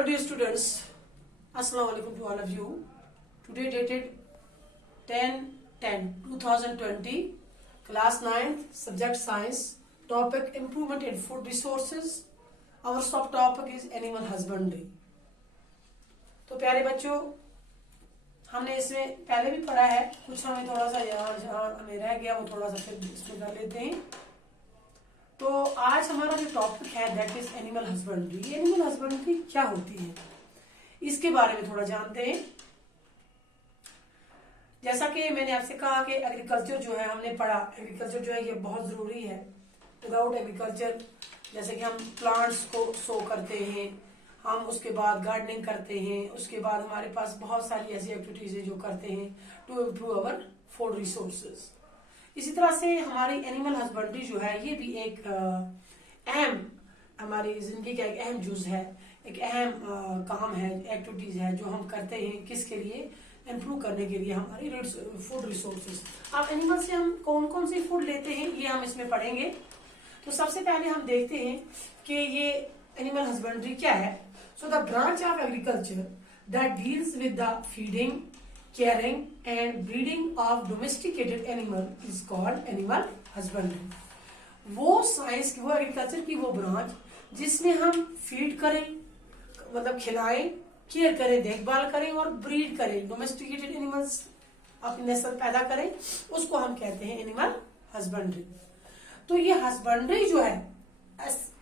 Hello dear students, Assalamu alaikum to all of you. Today dated 10/10/2020, class 9th, subject science, topic improvement in food resources. Our subtopic is animal husbandry. तो प्यारे बच्चों, हमने इसमें पहले भी पढ़ा है, कुछ हमें थोड़ा सा जहाँ हमें रह गया वो थोड़ा सा फिर इसमें कर लेते हैं। तो आज हमारा जो टॉपिक है that is animal husbandry. Animal husbandry क्या होती है इसके बारे में थोड़ा जानते हैं। जैसा कि मैंने आपसे कहा कि एग्रीकल्चर जो है हमने पढ़ा, एग्रीकल्चर जो है ये बहुत जरूरी है। विदाउट एग्रीकल्चर जैसे कि हम प्लांट्स को सो करते हैं, हम उसके बाद गार्डनिंग करते हैं, उसके बाद हमारे पास बहुत सारी ऐसी एक्टिविटीज है जो करते हैं to improve our food resources. इसी तरह से हमारी एनिमल हस्बेंड्री जो है ये भी एक अहम हमारी जिंदगी का एक अहम जुज है, एक अहम काम है, एक्टिविटीज है जो हम करते हैं किसके लिए, इम्प्रूव करने के लिए हमारी फूड रिसोर्सेज। अब एनिमल से हम कौन कौन सी फूड लेते हैं ये हम इसमें पढ़ेंगे। तो सबसे पहले हम देखते हैं कि ये एनिमल हस्बेंड्री क्या है। So the branch of agriculture that deals with the feeding, caring and breeding of domesticated animal is called animal husbandry। वो साइंस की, वो एग्रीकल्चर की वो ब्रांच जिसमें हम फीड करें, मतलब खिलाएं, केयर करें, देखभाल करें और ब्रीड करें, डोमेस्टिकेटेड एनिमल्स अपनी नस्ल पैदा करें, उसको हम कहते हैं एनिमल हस्बेंड्री। तो ये हस्बेंड्री जो है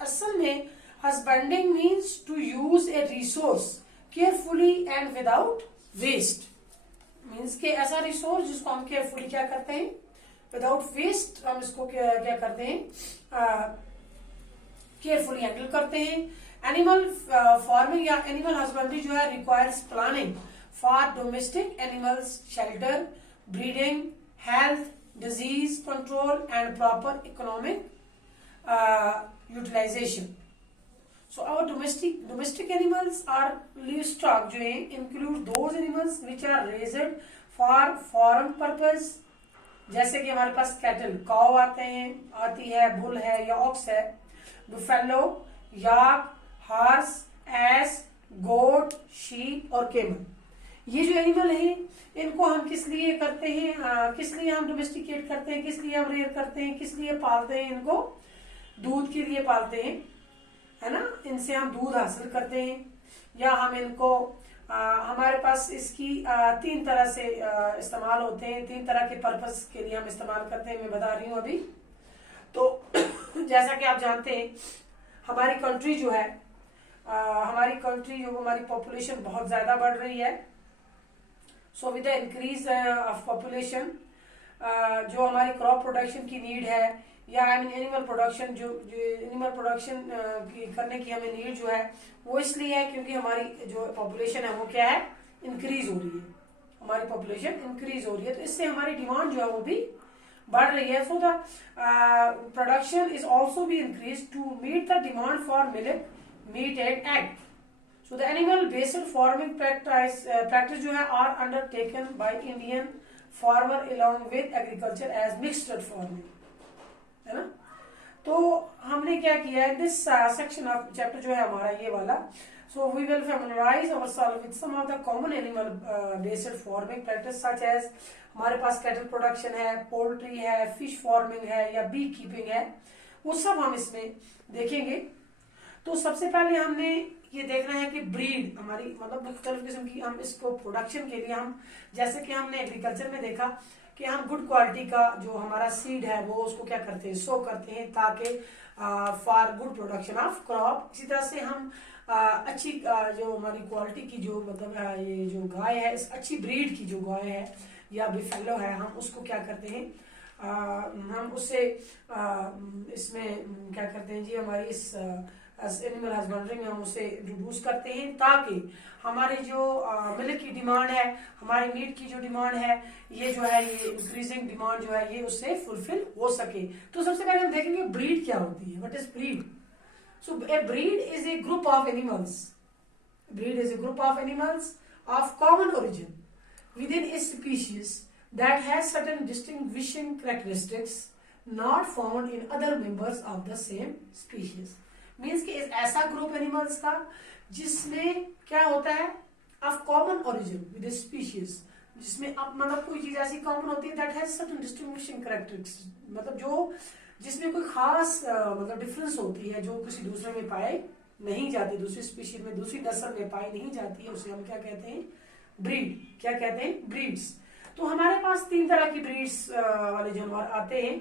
असल में husbanding means to use a resource carefully and without waste. Means के ऐसा रिसोर्स जिसको हम केयरफुली क्या करते हैं, विदाउट वेस्ट हम इसको क्या करते हैं, केयरफुली हैंडल करते हैं। एनिमल फार्मिंग या एनिमल हस्बेंड्री जो है requires planning for domestic animals, shelter, breeding, health, disease control and proper economic utilization. So our domestic animals are livestock जो है include those animals which are raised for farm purpose। जैसे कि हमारे पास cattle, काव आती है, बुल है या ऑक्स है, बुफेलो, याक, हार्स, एस, गोट, शीप और केमल। ये जो एनिमल है इनको हम किस लिए करते हैं, किस लिए हम डोमेस्टिकेट करते हैं, किस लिए हम रेयर करते हैं, किस लिए पालते हैं, इनको दूध के लिए पालते हैं, है ना। इनसे हम दूध हासिल करते हैं या हम इनको हमारे पास इसकी 3 तरह से इस्तेमाल होते हैं, 3 तरह के पर्पस के लिए हम इस्तेमाल करते हैं, मैं बता रही हूँ अभी। तो जैसा कि आप जानते हैं हमारी कंट्री जो है, हमारी कंट्री जो हमारी पॉपुलेशन बहुत ज्यादा बढ़ रही है। So with the increase of population जो हमारी क्रॉप प्रोडक्शन की नीड है या एनिमल प्रोडक्शन जो एनिमल प्रोडक्शन करने की हमें नीड जो है वो इसलिए है क्योंकि हमारी जो पॉपुलेशन है वो क्या है, इंक्रीज हो रही है, हमारी पॉपुलेशन इंक्रीज हो रही है। तो इससे हमारी डिमांड जो है वो भी बढ़ रही है। So the production is also भी increase to meet the demand for milk, meat and egg. So the animal based farming practice जो है are undertaken by Indian farmer along with agriculture as mixed farming, है ना। तो हमने क्या किया है, दिस सेक्शन ऑफ चैप्टर जो है हमारा ये वाला। So we will familiarise ourself with some of the common animal based farming practice such as हमारे पास कैटल प्रोडक्शन है, पोल्ट्री है, फिश फार्मिंग है या बी कीपिंग है, वो सब हम इसमें देखेंगे। तो सबसे पहले हमने ये देखना है कि ब्रीड हमारी मतलब मुख्तलिफ किस्म की, हम इसको प्रोडक्शन के लिए हम जैसे कि हमने एग्रीकल्चर में देखा कि हम गुड क्वालिटी का जो हमारा सीड है वो उसको क्या करते हैं, सो करते हैं ताकि for good production of crop. इसी तरह से हम अच्छी जो हमारी क्वालिटी की जो मतलब ये जो गाय है, इस अच्छी ब्रीड की जो गाय है या बिफेलो है, हम उसको क्या करते हैं, हम उससे इसमें क्या करते हैं जी, हमारी इस एनिमल हस्बेंड्री में हम उसे इंट्रोड्यूस करते हैं ताकि हमारी जो मिल्क की डिमांड है, हमारी मीट की जो डिमांड है, ये जो है ये इंक्रीजिंग डिमांड जो है ये उससे फुलफिल हो सके। तो सबसे पहले हम देखेंगे ब्रीड क्या होती है, what is breed. So A breed is a group of animals, breed is a group of animals of common origin within a species that has certain distinguishing characteristics not found in other members of the same species। Means कि ऐसा group animals का जिसमें क्या होता है of common origin with species, जिसमें अब मतलब कोई चीज ऐसी कॉमन होती है that has certain distinguishing characteristics, मतलब जो जिसमें कोई खास मतलब डिफरेंस होती है जो किसी दूसरे में पाए नहीं जाती, दूसरी स्पीशीज में दूसरी नस्ल में पाई नहीं जाती है, उसे हम क्या कहते हैं, ब्रीड। क्या कहते हैं, ब्रीड्स। तो हमारे पास 3 तरह की ब्रीड्स वाले जानवर आते हैं।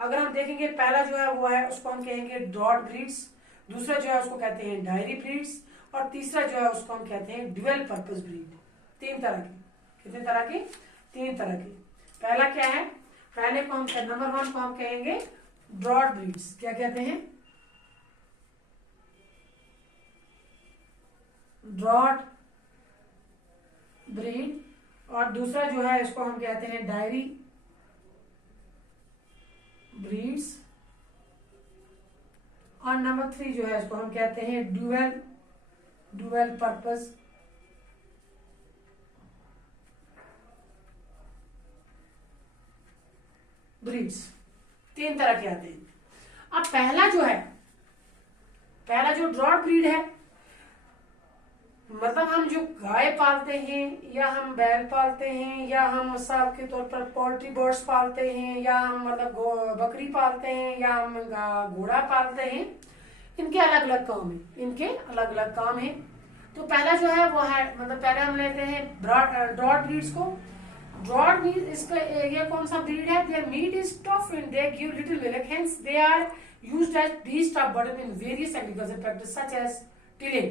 अगर हम देखेंगे पहला जो है वो है उसको हम कहेंगे ड्रॉट ब्रीड्स, दूसरा जो है उसको कहते हैं डायरी ब्रीड्स, और तीसरा जो है उसको हम कहते हैं ड्यूअल पर्पस ब्रीड। 3 तरह की। कितने तरह की? 3 तरह की। पहला क्या है, पहले को हम नंबर 1 को हम कहेंगे ड्रॉट ब्रीड्स। क्या कहते हैं, ड्रॉट ब्रीड, और दूसरा जो है इसको हम कहते हैं डायरी ब्रीड्स, और नंबर 3 जो है इसको हम कहते हैं ड्यूअल पर्पस ब्रीड्स। 3 तरह के आते हैं। अब पहला जो ड्रॉट ब्रीड है, मतलब हम जो गाय पालते हैं या हम बैल पालते हैं या हम मिसाल के तौर पर पोल्ट्री बर्ड्स पालते हैं या हम मतलब बकरी पालते हैं या हम घोड़ा पालते हैं, इनके अलग अलग काम है, इनके अलग अलग काम है। तो पहला जो है वो है, मतलब पहले हम लेते हैं ड्रॉट ब्रीड्स को। ड्रॉट ब्रीड इसका ये कौन सा ब्रीड है, their meat is tough and they give little milk, hence they are used as beast of burden in various agriculture practice such as tilling,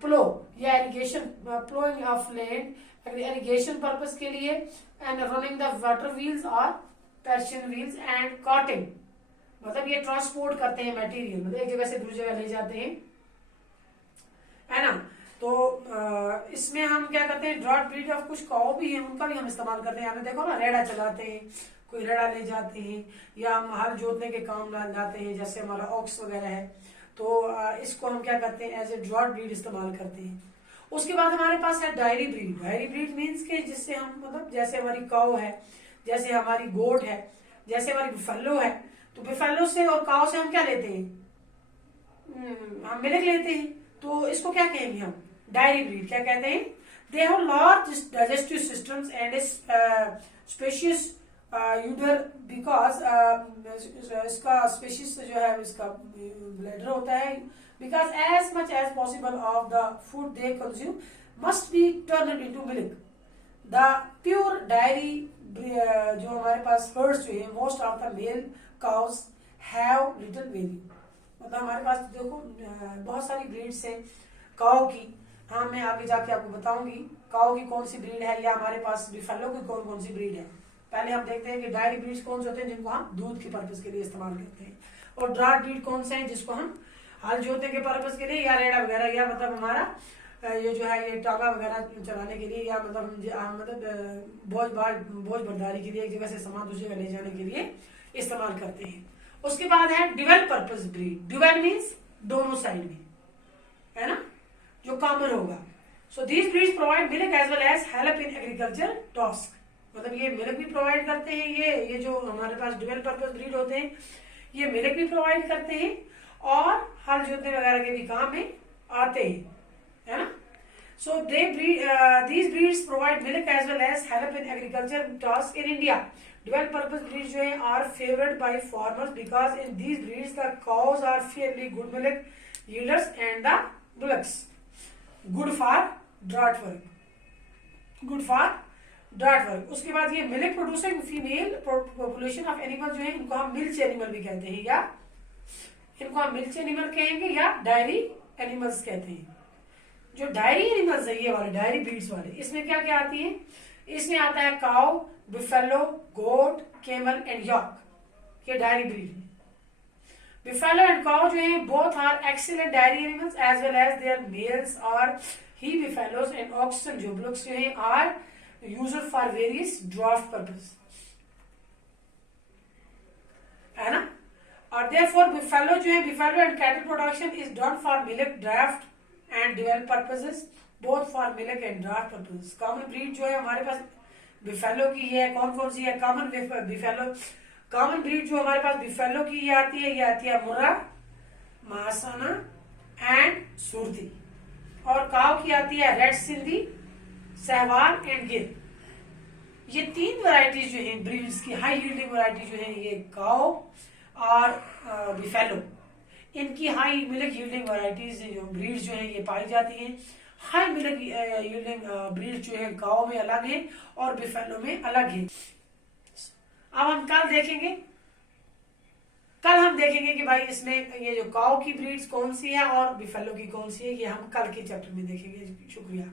plough या irrigation, ploughing of land irrigation purpose के लिए, and running the water wheels और Persian wheels and carting, मतलब ये transport करते हैं material, मतलब एक जगह से दूसरी जगह ले जाते हैं, है ना। तो इसमें हम क्या करते हैं, ड्रॉट ब्रीड ऑफ कुछ काऊ भी है, उनका भी हम इस्तेमाल करते हैं। आपने देखो ना, रेड़ा चलाते हैं, कोई रेड़ा ले जाते हैं, या हम हल जोतने के काम लाते हैं, जैसे हमारा ऑक्स वगैरह है, तो इसको हम क्या करते हैं, एज ए ड्रॉट ब्रीड इस्तेमाल करते हैं। उसके बाद हमारे पास है diary breed. Diary breed means के जिससे हम मतलब जैसे हमारी काऊ है, जैसे हमारी गोट है, जैसे हमारी बिफेलो है, तो बिफेलो से और काऊ से हम क्या लेते हैं, हम मिल्क लेते हैं, तो इसको क्या कहेंगे हम, डायरी ब्रीड। क्या कहते हैं, they have large digestive systems and spacious udder, because इसका स्पेशियस जो है इसका ब्लैडर होता है, because as much as possible of the food they consume must be turn into milk. The pure dairy जो हमारे पास हर्ड्स जो है, most of the male cows have little value, मतलब हमारे पास देखो बहुत सारी ब्रीड्स हैं काऊ की। हाँ, मैं आगे जाके आपको बताऊंगी काऊ की कौन सी ब्रीड है, या हमारे पास बिफेलो की कौन कौन सी ब्रीड है। पहले हम देखते हैं कि डायरी ब्रीड्स कौन से होते हैं जिनको हम दूध के पर्पज के लिए इस्तेमाल करते हैं, और ड्रॉट ब्रीड कौन से हैं जिसको हम हल जोतने के पर्पज के लिए, या रेड़ा वगैरह, या मतलब हमारा ये जो है ये टागा वगैरह चलाने के लिए, या मतलब बोझ बर्दारी के लिए, एक जगह से सामान दूसरी जगह ले जाने के लिए इस्तेमाल करते हैं। उसके बाद है dual purpose breed. Dual means दोनों साइड में, है ना, जो कॉमन होगा। So these breeds provide milk as well as help in agriculture task, मतलब ये मिल्क भी प्रोवाइड करते हैं, ये जो हमारे पास ड्यूअल पर्पस ब्रीड होते हैं ये मिल्क भी प्रोवाइड करते हैं और हल जोतने वगैरह के भी काम में आते हैं, है ना। सो these breeds provide milk as well as help in agriculture tasks in India. Dual purpose breeds जो है are favored by farmers because in these breeds the cows are fairly good milk yielders and the bullocks good for draught work. Good for draught work. उसके बाद ये milk producing female population of animal जो है इनको हम milch animal भी कहते हैं, या इनको हम मिल्च एनिमल कहेंगे या डायरी एनिमल्स कहते हैं। जो डायरी एनिमल्स है ये वाले डायरी ब्रीड्स वाले, इसमें क्या क्या आती है, इसमें आता है cow, buffalo, goat, camel and yak, ये डायरी ब्रीड है। बिफेलो एंड काउ जो है both are excellent dairy animals as well as their males और ही बिफेलोज एंड ऑक्सन जो बुल्स जो है are used for various draught purpose, है ना। और therefore बिफेलो जो है, buffalo and cattle production is done for milk draught and dual purposes, both for milk and draught purposes. Common breed जो है हमारे पास बिफेलो की है, कौन कौन सी है, कॉमन बिफेलो, कॉमन ब्रीड जो हमारे पास बिफेलो की ये आती है मुर्रा, महासाना एंड सुरती। और काव की आती है रेड सिंधी, सहवाल एंड गिर। ये 3 वैरायटीज जो है ब्रीड्स की, हाई यील्डिंग वैरायटी जो है ये काव और बिफेलो, इनकी हाई मिल्क यील्डिंग वैरायटीज जो ब्रीड्स जो है ये पाई जाती हैं। हाई मिल्क यील्डिंग ब्रीड जो है काव में अलग है और बिफेलो में अलग है। अब हम कल देखेंगे कि भाई इसमें ये जो काव की ब्रीड्स कौन सी है और बिफेलो की कौन सी है, ये हम कल के चैप्टर में देखेंगे। शुक्रिया।